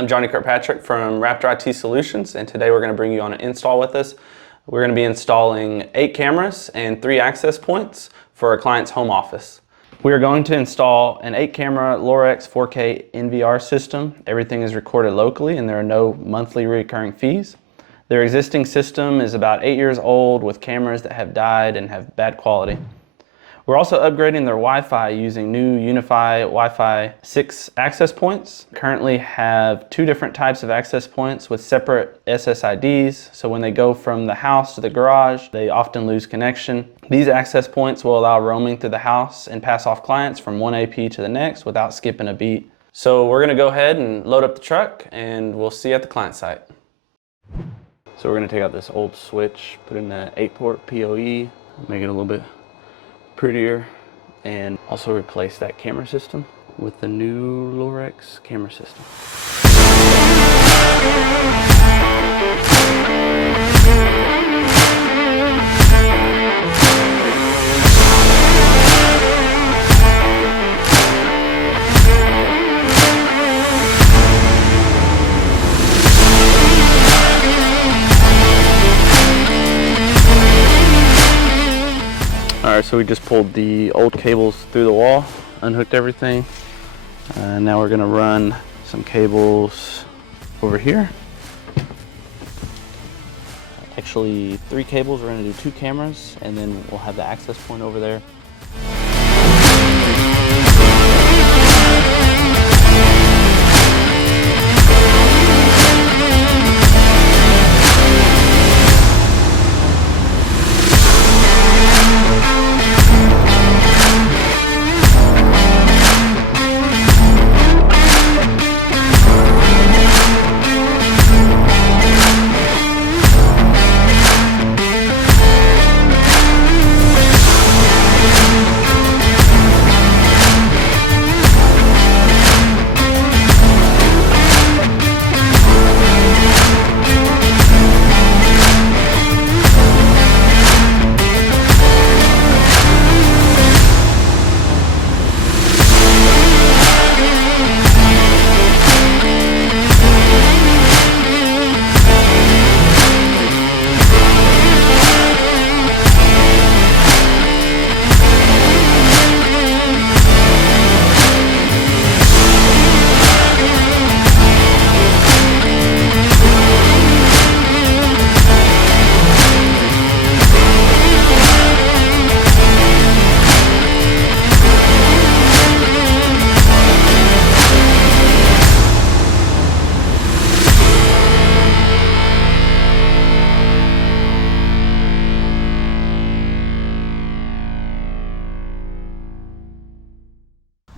I'm Johnny Kirkpatrick from Raptor IT Solutions, and today we're going to bring you on an install with us. We're going to be installing 8 cameras and 3 access points for a client's home office. We are going to install an 8-camera Lorex 4K NVR system. Everything is recorded locally and there are no monthly recurring fees. Their existing system is about 8 years old with cameras that have died and have bad quality. We're also upgrading their Wi-Fi using new UNIFI Wi-Fi 6 access points. Currently have 2 different types of access points with separate SSIDs, so when they go from the house to the garage, they often lose connection. These access points will allow roaming through the house and pass off clients from one AP to the next without skipping a beat. So we're going to go ahead and load up the truck and we'll see you at the client site. So we're going to take out this old switch, put in the 8-port PoE, make it a little bit prettier, and also replace that camera system with the new Lorex camera system. Alright, so we just pulled the old cables through the wall, unhooked everything. Now we're going to run some cables over here. Actually 3 cables, we're going to do 2 cameras, and then we'll have the access point over there.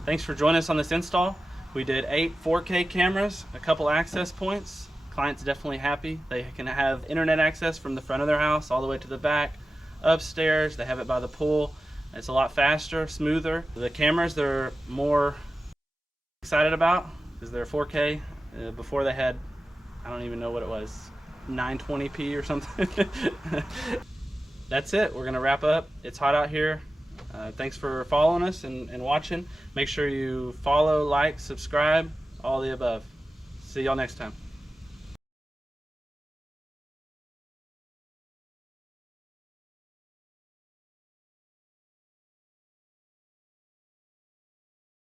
Thanks for joining us on this install. We did 8 4K cameras, a couple access points. Client's definitely happy. They can have internet access from the front of their house all the way to the back, upstairs. They have it by the pool. It's a lot faster, smoother. The cameras they're more excited about because they're 4K. Before they had, I don't even know what it was, 920p or something. That's it. We're gonna wrap up. It's hot out here. Thanks for following us and watching. Make sure you follow, like, subscribe, all the above. See y'all next time.